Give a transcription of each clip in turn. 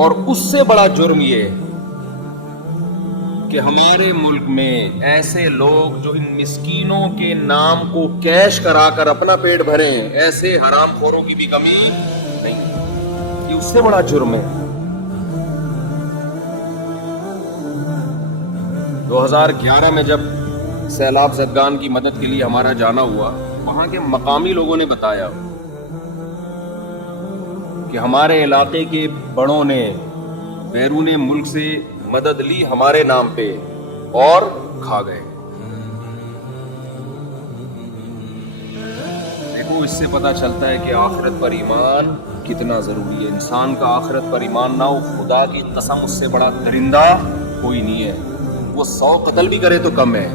اور اس سے بڑا جرم یہ کہ ہمارے ملک میں ایسے لوگ جو ان مسکینوں کے نام کو کیش کرا کر اپنا پیٹ بھریں، ایسے حرام خوروں کی بھی کمی نہیں، یہ اس سے بڑا جرم ہے۔ 2011 میں جب سیلاب زدگان کی مدد کے لیے ہمارا جانا ہوا، وہاں کے مقامی لوگوں نے بتایا کہ ہمارے علاقے کے بڑوں نے بیرون ملک سے مدد لی ہمارے نام پہ اور کھا گئے۔ دیکھو، اس سے پتہ چلتا ہے کہ آخرت پر ایمان کتنا ضروری ہے۔ انسان کا آخرت پر ایمان نہ ہو، خدا کی قسم اس سے بڑا درندہ کوئی نہیں ہے۔ وہ 100 قتل بھی کرے تو کم ہے۔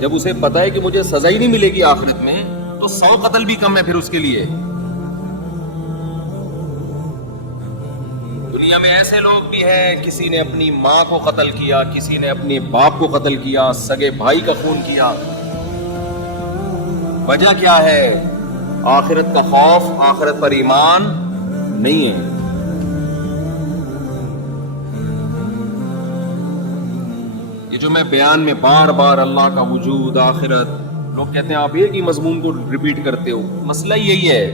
جب اسے پتا ہے کہ مجھے سزا ہی نہیں ملے گی آخرت میں، تو 100 قتل بھی کم ہے پھر اس کے لیے۔ دنیا میں ایسے لوگ بھی ہیں، کسی نے اپنی ماں کو قتل کیا، کسی نے اپنے باپ کو قتل کیا، سگے بھائی کا خون کیا۔ وجہ کیا ہے؟ آخرت کا خوف، آخرت پر ایمان نہیں ہے۔ یہ جو میں بیان میں بار بار اللہ کا وجود، آخرت، لوگ کہتے ہیں آپ ایک ہی مضمون کو ریپیٹ کرتے ہو، مسئلہ یہی ہے۔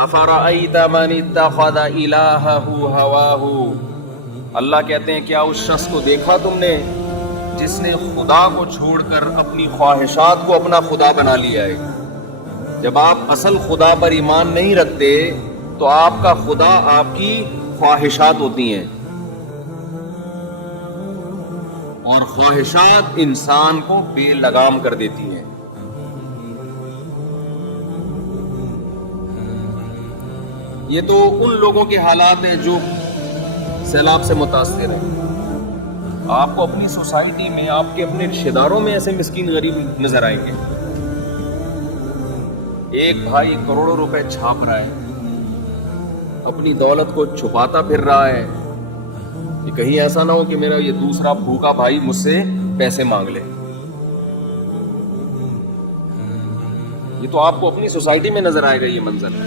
افرأیت من اتخذ الہہ ہواہ، اللہ کہتے ہیں کیا اس شخص کو دیکھا تم نے جس نے خدا کو چھوڑ کر اپنی خواہشات کو اپنا خدا بنا لیا ہے؟ جب آپ اصل خدا پر ایمان نہیں رکھتے تو آپ کا خدا آپ کی خواہشات ہوتی ہیں، اور خواہشات انسان کو بے لگام کر دیتی ہیں۔ یہ تو ان لوگوں کے حالات ہیں جو سیلاب سے متاثر ہیں۔ آپ کو اپنی سوسائٹی میں، آپ کے اپنے رشتہ داروں میں ایسے مسکین غریب نظر آئیں گے۔ ایک بھائی کروڑوں روپے چھاپ رہا ہے، اپنی دولت کو چھپاتا پھر رہا ہے کہ کہیں ایسا نہ ہو کہ میرا یہ دوسرا بھوکا بھائی مجھ سے پیسے مانگ لے۔ یہ تو آپ کو اپنی سوسائٹی میں نظر آئے گا یہ منظر۔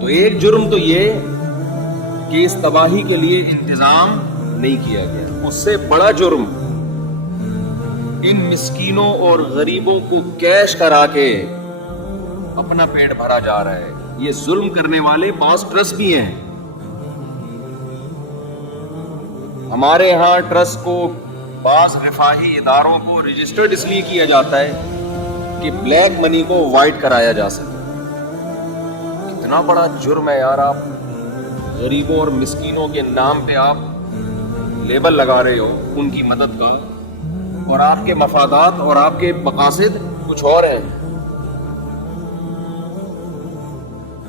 تو ایک جرم تو یہ کہ اس تباہی کے لیے انتظام نہیں کیا گیا، اس سے بڑا جرم ان مسکینوں اور غریبوں کو کیش کرا کے اپنا پیٹ بھرا جا رہا ہے۔ یہ ظلم کرنے والے بعض ٹرسٹ بھی ہیں۔ ہمارے یہاں ٹرسٹ کو، بعض رفاہی اداروں کو رجسٹرڈ اس لیے کیا جاتا ہے کہ بلیک منی کو وائٹ کرایا جا سکے۔ کتنا بڑا جرم ہے یار، آپ غریبوں اور مسکینوں کے نام پہ آپ لیبل لگا رہے ہو ان کی مدد کا، اور آپ کے مفادات اور آپ کے مقاصد کچھ اور ہیں۔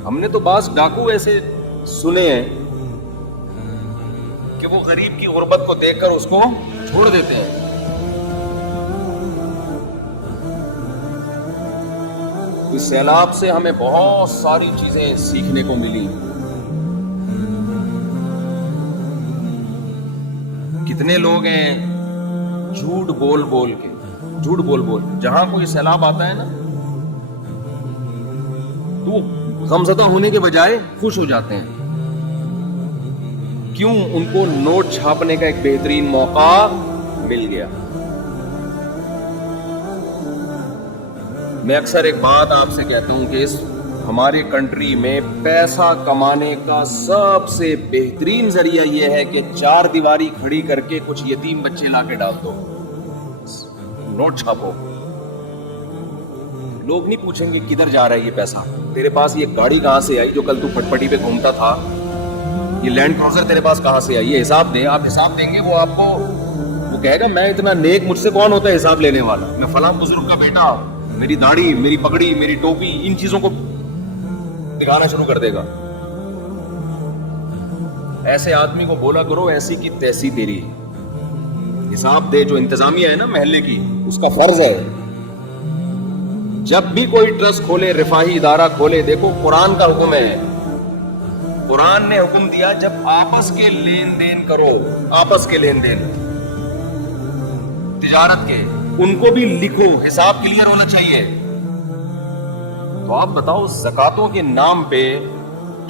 ہم نے تو بعض ڈاکو ایسے سنے ہیں کہ وہ غریب کی غربت کو دیکھ کر اس کو چھوڑ دیتے ہیں۔ اس سیلاب سے ہمیں بہت ساری چیزیں سیکھنے کو ملی۔ کتنے لوگ ہیں جھوٹ بول بول کے، جہاں کوئی سیلاب آتا ہے نا تو غمزدہ ہونے کے بجائے خوش ہو جاتے ہیں۔ کیوں؟ ان کو نوٹ چھاپنے کا ایک بہترین موقع مل گیا۔ میں اکثر ایک بات آپ سے کہتا ہوں کہ اس ہماری کنٹری میں پیسہ کمانے کا سب سے بہترین ذریعہ یہ ہے کہ 4 دیواری کھڑی کر کے کچھ یتیم بچے لا کے ڈال دو، نوٹ چھاپو۔ لوگ نہیں پوچھیں گے کدھر جا رہا ہے یہ پیسہ، تیرے پاس یہ گاڑی کہاں سے آئی جو کل تو پٹ پٹی پہ گھومتا تھا، یہ لینڈ کروزر تیرے پاس کہاں سے آئی، یہ حساب دے۔ آپ حساب دیں گے، وہ آپ کو وہ کہے گا میں اتنا نیک، مجھ سے کون ہوتا ہے حساب لینے والا، میں فلاں بزرگ کا بیٹا، میری داڑھی، میری پگڑی، میری ٹوپی، ان چیزوں کو دکھانا شروع کر دے گا۔ ایسے آدمی کو بولا کرو ایسی کی تیسی تیری، حساب دے۔ جو انتظامیہ ہے نا محلے کی، اس کا فرض ہے جب بھی کوئی ٹرسٹ کھولے، رفاہی ادارہ کھولے، دیکھو قرآن کا حکم ہے، قرآن نے حکم دیا جب آپس کے لین دین کرو، آپس کے لین دین تجارت کے، ان کو بھی لکھو، حساب کلیئر ہونا چاہیے۔ تو آپ بتاؤ زکاتوں کے نام پہ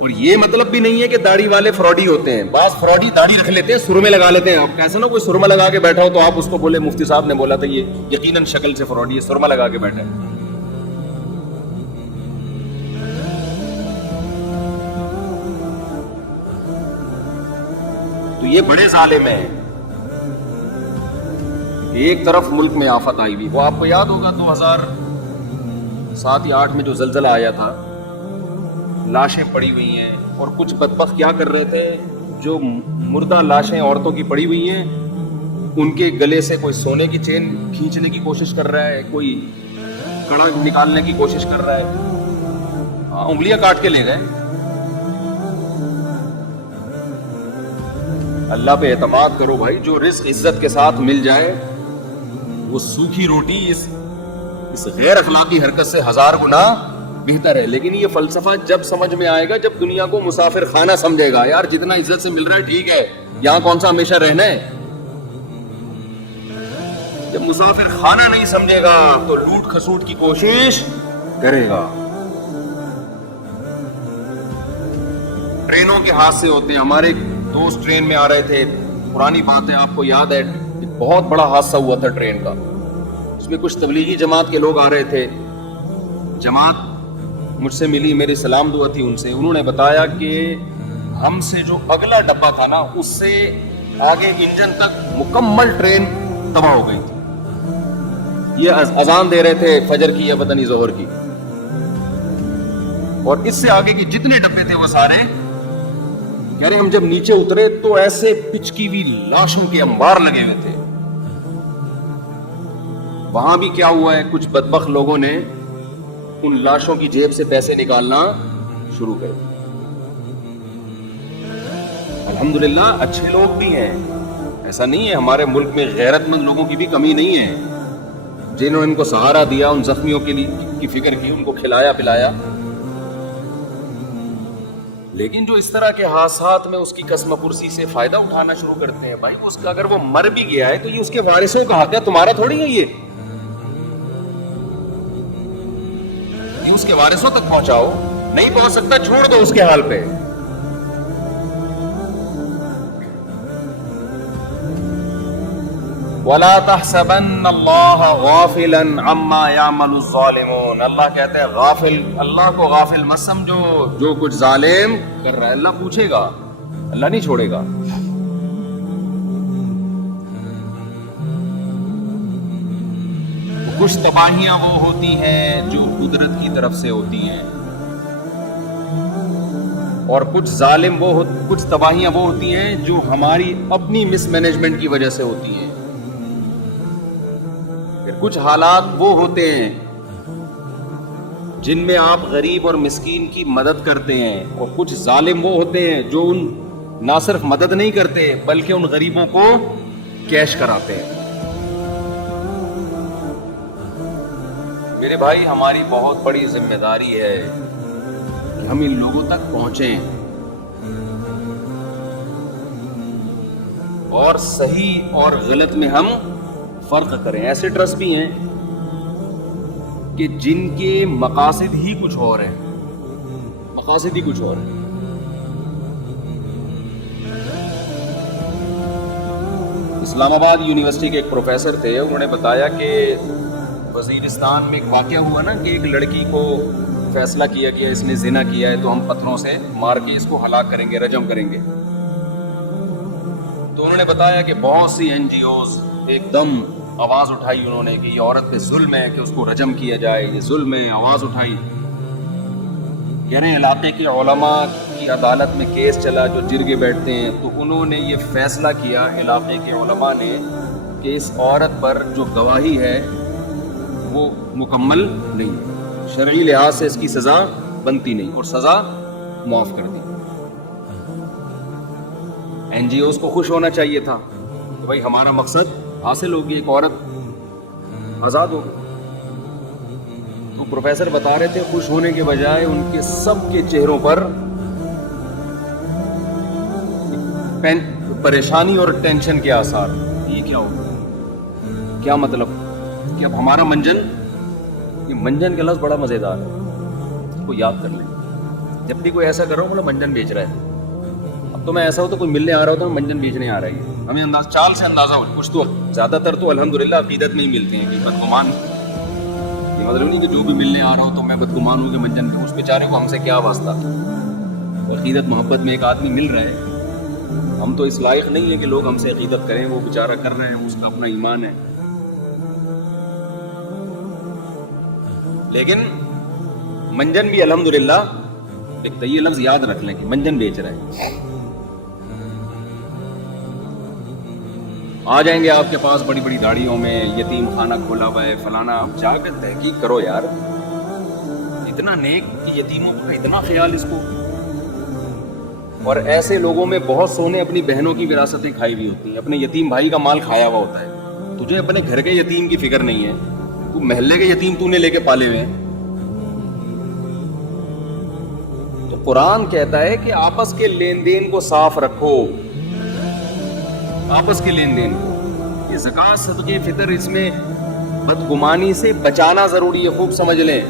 اور یہ مطلب بھی نہیں ہے کہ داڑھی والے فراڈی ہوتے ہیں. بعض فراڈی داڑھی رکھ لیتے ہیں, سرمے لگا لیتے ہیں. اب کیسے نا کوئی سرما لگا کے بیٹھا ہو تو آپ اس کو بولے مفتی صاحب نے بولا تھا یہ یقیناً شکل سے فراڈی ہے, سرما لگا کے بیٹھا ہے. تو یہ بڑے ظالم ہیں. ایک طرف ملک میں آفت آئی ہوئی, وہ آپ کو یاد ہوگا 2007 یا 2008 میں جو زلزلہ آیا تھا, لاشیں پڑی ہوئی ہیں, اور کچھ بدبخت کیا کر رہے تھے, جو مردہ لاشیں عورتوں کی پڑی ہوئی ہیں ان کے گلے سے کوئی سونے کی چین کھینچنے کی کوشش کر رہا ہے, کوئی کڑا نکالنے کی کوشش کر رہا ہے, انگلیاں کاٹ کے لے گئے. اللہ پہ اعتماد کرو بھائی, جو رزق عزت کے ساتھ مل جائے وہ سوکھی روٹی اس غیر اخلاقی حرکت سے 1000 گنا بہتر ہے. لیکن یہ فلسفہ جب سمجھ میں آئے گا جب دنیا کو مسافر خانہ سمجھے گا. یار جتنا عزت سے مل رہا ہے ٹھیک ہے, یہاں کون سا ہمیشہ رہنا ہے. جب مسافر خانہ نہیں سمجھے گا تو لوٹ کھسوٹ کی کوشش کرے گا. ٹرینوں کے حادثے ہوتے ہیں. ہمارے دوست ٹرین میں آ رہے تھے, پرانی بات ہے, آپ کو یاد ہے, بہت بڑا حادثہ ہوا تھا ٹرین کا. اس میں کچھ تبلیغی جماعت کے لوگ آ رہے تھے. جماعت مجھ سے ملی, میری سلام دعا تھی ان سے. انہوں نے بتایا کہ ہم سے جو اگلا ڈبہ تھا نا, اس سے آگے انجن تک مکمل ٹرین تباہ ہو گئی تھی. یہ اذان دے رہے تھے فجر کی یا پتہ نہیں ظہر کی, اور اس سے آگے کے جتنے ڈبے تھے وہ سارے کہہ رہے ہم جب نیچے اترے تو ایسے پچکی ہوئی لاشوں کے انبار لگے ہوئے تھے. وہاں بھی کیا ہوا ہے, کچھ بدبخت لوگوں نے ان لاشوں کی جیب سے پیسے نکالنا شروع کر دیا. الحمدللہ اچھے لوگ بھی ہیں, ایسا نہیں ہے, ہمارے ملک میں غیرت مند لوگوں کی بھی کمی نہیں ہے, جنہوں نے ان کو سہارا دیا, ان زخمیوں کے لیے کی فکر کی, ان کو کھلایا پلایا. لیکن جو اس طرح کے حادثات میں اس کی قسم پرسی سے فائدہ اٹھانا شروع کرتے ہیں, بھائی اس کا اگر وہ مر بھی گیا ہے تو یہ اس کے وارثوں کا حق ہے, تمہارا تھوڑی ہے. یہ اس کے وارثوں تک پہنچاؤ, نہیں پہنچ سکتا چھوڑ دو اس کے حال پہ. وَلَا تَحْسَبَنَّ اللَّهَ غَافِلًا عَمَّا يَعْمَلُ الظَّالِمُونَ. اللہ کہتے ہیں غافل, اللہ کو غافل مت سمجھو, جو کچھ ظالم کر رہا ہے اللہ پوچھے گا, اللہ نہیں چھوڑے گا. کچھ تباہیاں وہ ہوتی ہیں جو قدرت کی طرف سے ہوتی ہیں, اور کچھ تباہیاں وہ ہوتی ہیں جو ہماری اپنی مس مینجمنٹ کی وجہ سے ہوتی ہیں. کچھ حالات وہ ہوتے ہیں جن میں آپ غریب اور مسکین کی مدد کرتے ہیں, اور کچھ ظالم وہ ہوتے ہیں جو نہ صرف مدد نہیں کرتے بلکہ ان غریبوں کو کیش کراتے ہیں. میرے بھائی ہماری بہت بڑی ذمہ داری ہے کہ ہم ان لوگوں تک پہنچیں اور صحیح اور غلط میں ہم فرق کریں. ایسے ٹرسٹ بھی ہیں کہ جن کے مقاصد ہی کچھ اور ہیں, مقاصد ہی کچھ اور ہیں. اسلام آباد یونیورسٹی کے ایک پروفیسر تھے, انہوں نے بتایا کہ وزیرستان میں ایک واقعہ ہوا نا کہ ایک لڑکی کو فیصلہ کیا گیا اس نے زنا کیا ہے تو ہم پتھروں سے مار کے اس کو ہلاک کریں گے, رجم کریں گے. تو انہوں نے بتایا کہ بہت سی NGOز ایک دم آواز اٹھائی انہوں نے کہ یہ عورت پہ ظلم ہے کہ اس کو رجم کیا جائے, یہ ظلم ہے. آواز اٹھائی, کہہ رہے ہیں علاقے کے علماء کی عدالت میں کیس چلا جو جرگے بیٹھتے ہیں, تو انہوں نے یہ فیصلہ کیا علاقے کے علماء نے کہ اس عورت پر جو گواہی ہے وہ مکمل نہیں, شرعی لحاظ سے اس کی سزا بنتی نہیں, اور سزا معاف کر دی. NGOز کو خوش ہونا چاہیے تھا کہ بھائی ہمارا مقصد حاصل ہوگی, ایک عورت آزاد ہوگی. تو پروفیسر بتا رہے تھے خوش ہونے کے بجائے ان کے سب کے چہروں پر پریشانی اور ٹینشن کے آثار. یہ کیا ہوگا, کیا مطلب کہ اب ہمارا منجن, یہ منجن کا لفظ بڑا مزیدار ہے, اس کو یاد کر لیں. جب بھی کوئی ایسا کر رہا ہوں بولا منجن بیچ رہا ہے. اب تو میں ایسا ہو تو کوئی ملنے آ رہا ہو تو منجن بیچنے آ رہا ہے, ہمیں چال سے اندازہ ہو. کچھ تو زیادہ تر تو الحمدللہ عقیدت میں ہی ملتے ہیں کہ بدگمان, یہ مطلب نہیں کہ جو بھی ملنے آ رہا ہو تو میں بدگمان ہوں کہ منجن بھی, اس بیچارے کو ہم سے کیا واسطہ. عقیدت محبت میں ایک آدمی مل رہا ہے, ہم تو اس لائق نہیں ہے کہ لوگ ہم سے عقیدت کریں, وہ بیچارہ کر رہے ہیں, اس کا اپنا ایمان ہے. لیکن منجن بھی الحمدللہ بکتا ہے, یہ لفظ یاد رکھ لیں کہ منجن بیچ رہے ہیں. آ جائیں گے آپ کے پاس بڑی بڑی داڑیوں میں, یتیم خانہ کھولا ہوا ہے فلانا. آپ جا کر تحقیق کرو یار, اتنا نیک یتیموں کا اتنا خیال اس کو. اور ایسے لوگوں میں بہت سو نے اپنی بہنوں کی وراثتیں کھائی ہوئی ہوتی ہیں, اپنے یتیم بھائی کا مال کھایا ہوا ہوتا ہے. تجھے اپنے گھر کے یتیم کی فکر نہیں ہے, تو محلے کے یتیم تو نے لے کے پالے ہوئے ہیں. تو قرآن کہتا ہے کہ آپس کے لین دین کو صاف رکھو, آپس کے لین دین کو. یہ زکوٰۃ صدقے فطر, اس میں بدگمانی سے بچانا ضروری ہے, خوب سمجھ لیں.